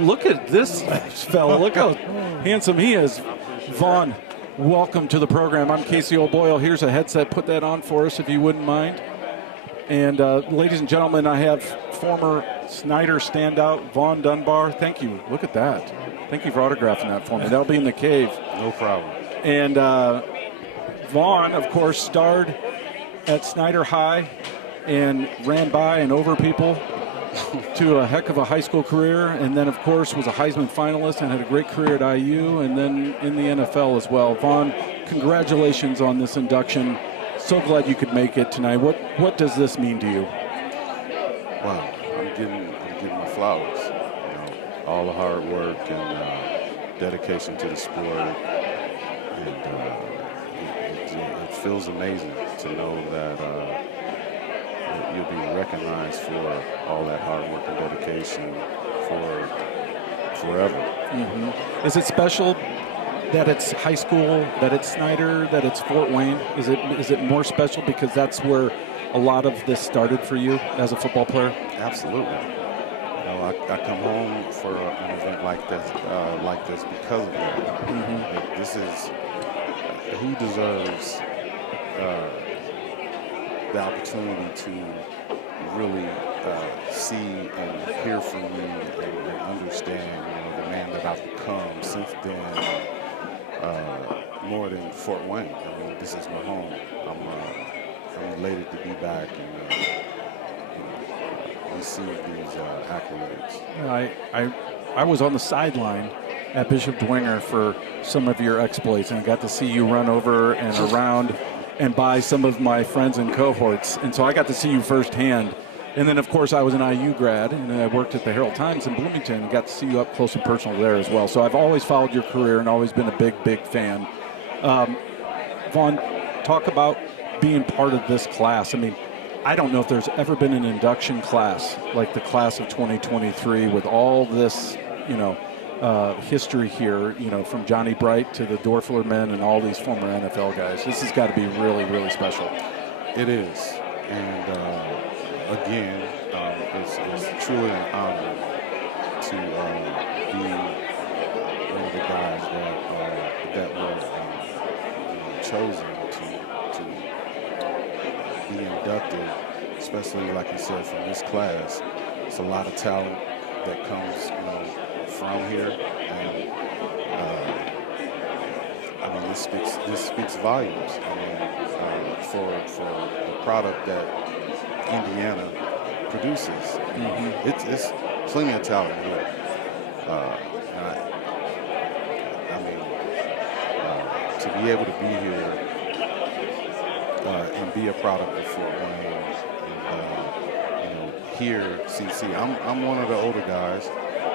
Look at this fella. Look how handsome he is. Vaughn, welcome to the program. I'm Casey O'Boyle. Here's a headset. Put that on for us if you wouldn't mind. And ladies and gentlemen, I have former Snyder standout Vaughn Dunbar. Thank you. Look at that. Thank you for autographing that for me. That'll be in the cave. No problem. And Vaughn, of course, starred at Snyder High and ran by and over people to a heck of a high school career, and then, of course, was a Heisman finalist and had a great career at IU and then in the NFL as well. Vaughn, congratulations on this induction. So glad you could make it tonight. What does this mean to you? Wow, I'm giving my flowers. You know, all the hard work and dedication to the sport, and it feels amazing to know that you'll be recognized for all that hard work and dedication for forever. Mm-hmm. Is it special that it's high school, that it's Snyder, that it's Fort Wayne? Is it more special because that's where a lot of this started for you as a football player? Absolutely. You know, I come home for an event like this because of that. Mm-hmm. This is who deserves the opportunity to really see and hear from me and understand, you know, the man that I've become since then. More than Fort Wayne. I mean, this is my home. I'm elated to be back and receive these accolades. I was on the sideline at Bishop Dwenger for some of your exploits, and I got to see you run over and around and by some of my friends and cohorts, and so I got to see you firsthand. And then, of course, I was an IU grad, and I worked at the Herald Times in Bloomington and got to see you up close and personal there as well. So I've always followed your career and always been a big fan. Vaughn, talk about being part of this class. I mean, I don't know if there's ever been an induction class like the class of 2023 with all this, you know, history here, you know, from Johnny Bright to the Dorfler men and all these former NFL guys. This has got to be really special. It is. And again, it's truly an honor to be one of the guys that were chosen to be inducted, especially like you said from this class. It's a lot of talent that comes, you know, from here, and I mean this speaks volumes. I mean, for the product that Indiana produces. Mm-hmm. It's plenty of talent here. To be able to be here and be a product of Fort Wayne, and you know, hear CC. I'm one of the older guys.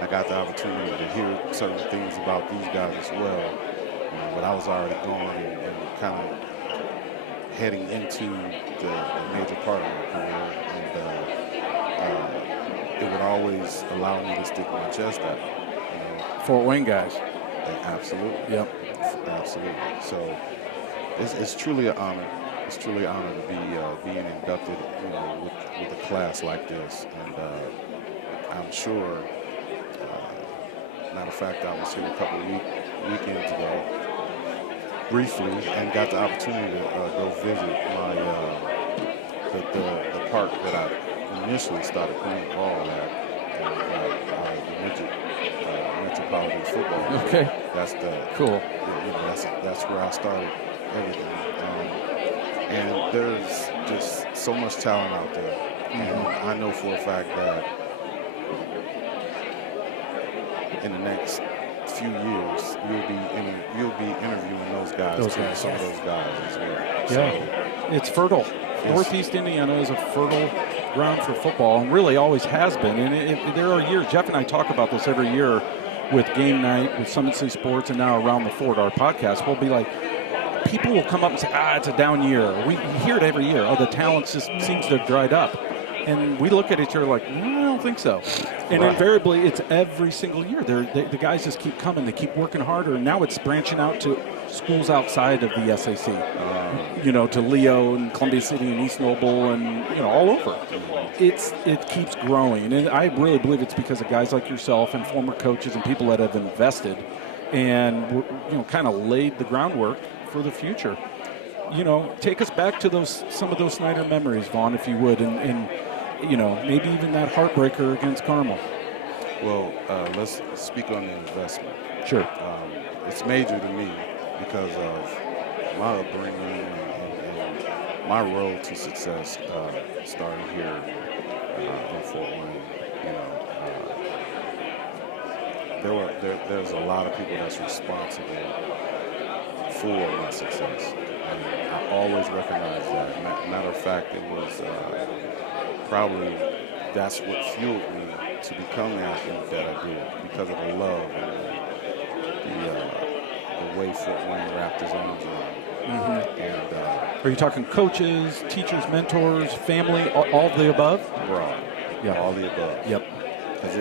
I got the opportunity to hear certain things about these guys as well, but I was already going and kind of heading into the major part of my career, and it would always allow me to stick my chest out. You know. Fort Wayne guys. Absolutely. Yep. Absolutely. So it's truly an honor. It's truly an honor to be being inducted, you know, with a class like this, and I'm sure. Matter of fact, I was here a couple of weekends ago, briefly, and got the opportunity to go visit my the park that I initially started playing ball at, the Metropolitan Football. Okay. That's the cool. You know, that's where I started everything. And there's just so much talent out there, mm-hmm. and I know for a fact that in the next few years, you'll be interviewing those guys, some of those guys as well. Yeah, so, it's fertile. Northeast Indiana is a fertile ground for football, and really always has been. And there are years, Jeff and I talk about this every year with Game Night, with Summit City Sports, and now Around the Fort, our podcast. We'll be like, people will come up and say, it's a down year. We hear it every year. Oh, the talent just seems to have dried up. And we look at each other like, I don't think so. And Right. invariably, it's every single year. The guys just keep coming. They keep working harder. And now it's branching out to schools outside of the SAC, to Leo and Columbia City and East Noble and, all over. It keeps growing. And I really believe it's because of guys like yourself and former coaches and people that have invested and, kind of laid the groundwork for the future. Take us back to some of those Snyder memories, Vaughn, if you would, and maybe even that heartbreaker against Carmel. Well, let's speak on the investment. Sure. It's major to me because of my upbringing and my road to success starting here in Fort Wayne. There's a lot of people that's responsible for my success. And I always recognize that. Matter of fact, it was probably that's what fueled me to become the athlete that I did, because of the love and the way Fort Wayne wrapped his arms around. Mm-hmm. And are you talking coaches, teachers, mentors, family, all of the above? Right. Yeah. All the above. Yep. Because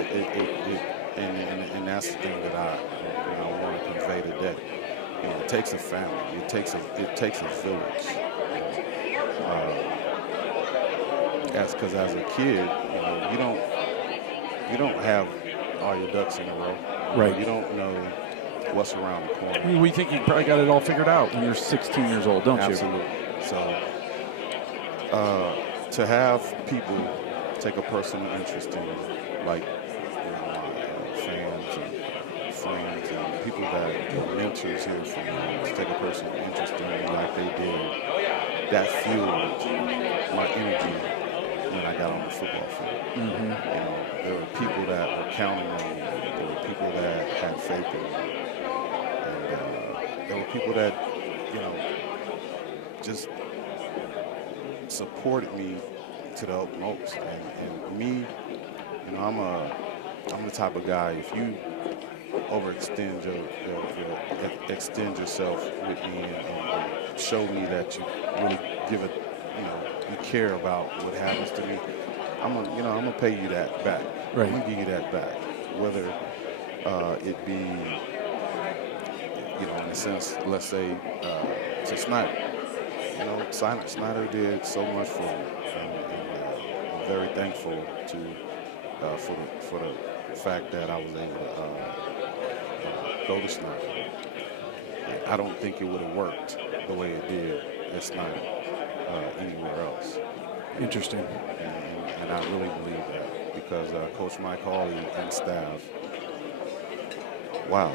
and that's the thing that I want to convey today. It takes a family. It takes a village. Because as a kid, you don't have all your ducks in a row. Right. You don't know what's around the corner. We think you probably got it all figured out when you're 16 years old, don't Absolutely. you? So to have people take a personal interest in you, like fans and friends and people that are mentors here for me, to take a personal interest in me like they did, that fueled my energy when I got on the football field. Mm-hmm. There were people that were counting on me. There were people that had faith in me. And there were people that, just supported me to the utmost. And me, I'm the type of guy, if you overextend extend yourself with me and show me that you really give it, you care about what happens to me, I'm gonna pay you that back. Right. I'm gonna give you that back, whether it be, in a sense, let's say, to Snyder. Snyder did so much for me, and I'm very thankful for the fact that I was able to go to Snyder. I don't think it would have worked the way it did at Snyder anywhere else. Interesting. And I really believe that, because Coach Mike Hawley and staff, wow.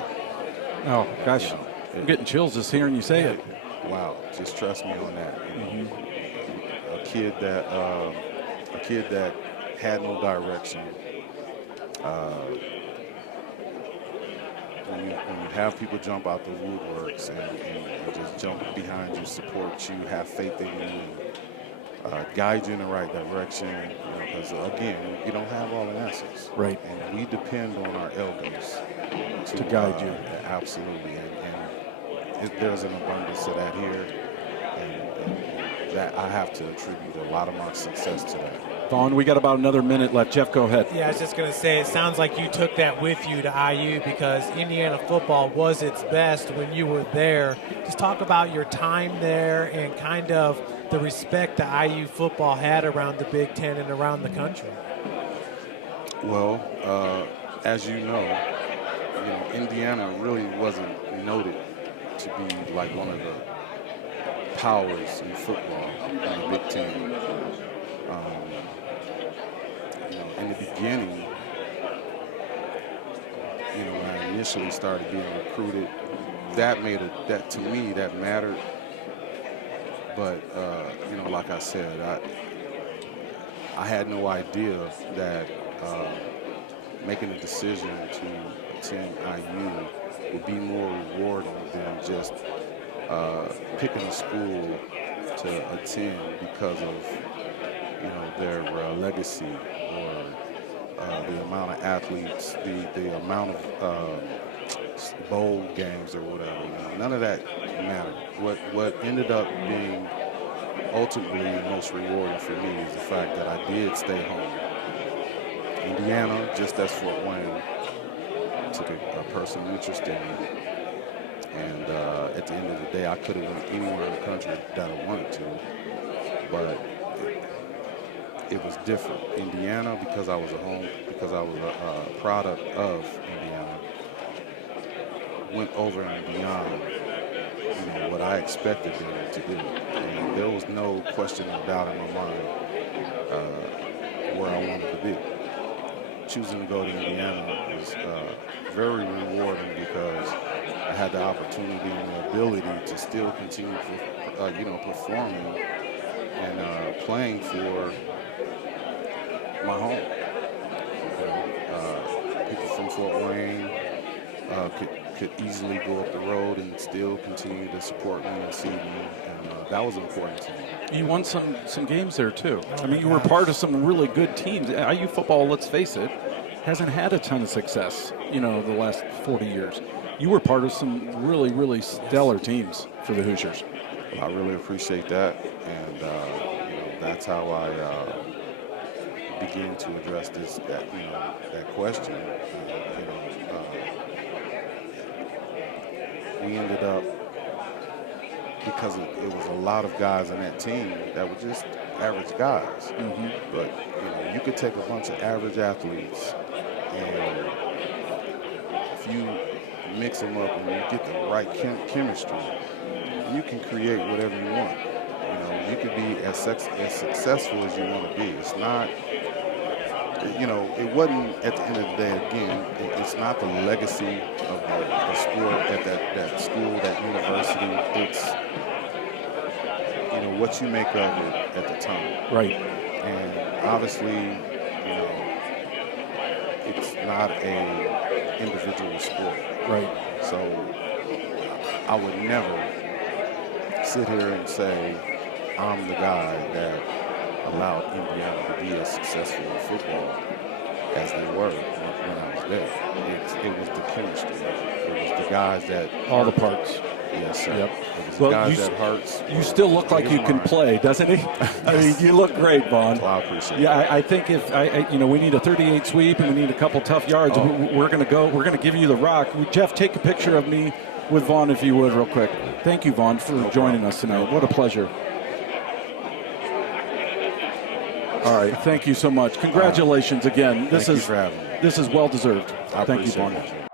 Oh, gosh. I'm getting chills just hearing you say it. Wow, just trust me on that. Mm-hmm. A kid that had no direction. When you have people jump out the woodworks and just jump behind you, support you, have faith in you, guide you in the right direction. Because again, you don't have all the answers. Right. And we depend on our elders to guide you. Absolutely. And there's an abundance of that here, and that I have to attribute a lot of my success to that. Vaughn, we got about another minute left. Jeff, go ahead. Yeah, I was just going to say, it sounds like you took that with you to IU, because Indiana football was its best when you were there. Just talk about your time there and kind of the respect that IU football had around the Big Ten and around the country. Well, as you know, Indiana really wasn't noted to be like one of the powers in football in the Big Ten. In the beginning, when I initially started being recruited, that to me mattered. But like I said, I had no idea that making a decision to attend IU would be more rewarding than just picking a school to attend because of their legacy or the amount of athletes, the amount of bowl games or whatever. None of that mattered. What ended up being ultimately most rewarding for me is the fact that I did stay home. Indiana, just as Fort Wayne, took a personal interest in me. And at the end of the day, I could have went anywhere in the country that I wanted to, but it was different. Indiana, because I was at home, because I was a product of Indiana, went over and beyond, what I expected them to do. And there was no question or doubt in my mind where I wanted to be. Choosing to go to Indiana was very rewarding because I had the opportunity and the ability to still continue, performing and playing for my home. People from Fort Wayne could easily go up the road and still continue to support me and see me, and that was important to me. You won some games there too. I mean, you were part of some really good teams. IU football, let's face it, hasn't had a ton of success, the last 40 years. You were part of some really, really stellar teams for the Hoosiers. I really appreciate that, and that's how I begin to address that question. We ended up, because it was a lot of guys in that team that were just average guys. Mm-hmm. But you could take a bunch of average athletes, and if you mix them up and you get the right chemistry, you can create whatever you want. You can be as successful as you want to be. It's not, it wasn't, at the end of the day, again, it's not the legacy of the sport at that school, that university. It's, what you make of it at the time. Right. And obviously, it's not a individual sport. Right. So I would never sit here and say I'm the guy that allowed Indiana to be as successful in football as they were when I was there. It was the chemistry. It was the guys that all the parts. Yes, sir. Yep. It was the guys that hurts. You still look like you can play, doesn't he? I mean, you look great, Vaughn. Well, I appreciate it. Yeah, I think if we need a 38 sweep and we need a couple tough yards, we're going to give you the rock. Jeff, take a picture of me with Vaughn if you would, real quick. Thank you, Vaughn, for joining us tonight. What a pleasure. All right, thank you so much. Congratulations again. Thank you for having me. This is well deserved. I Thank you, appreciate Vaughn. it.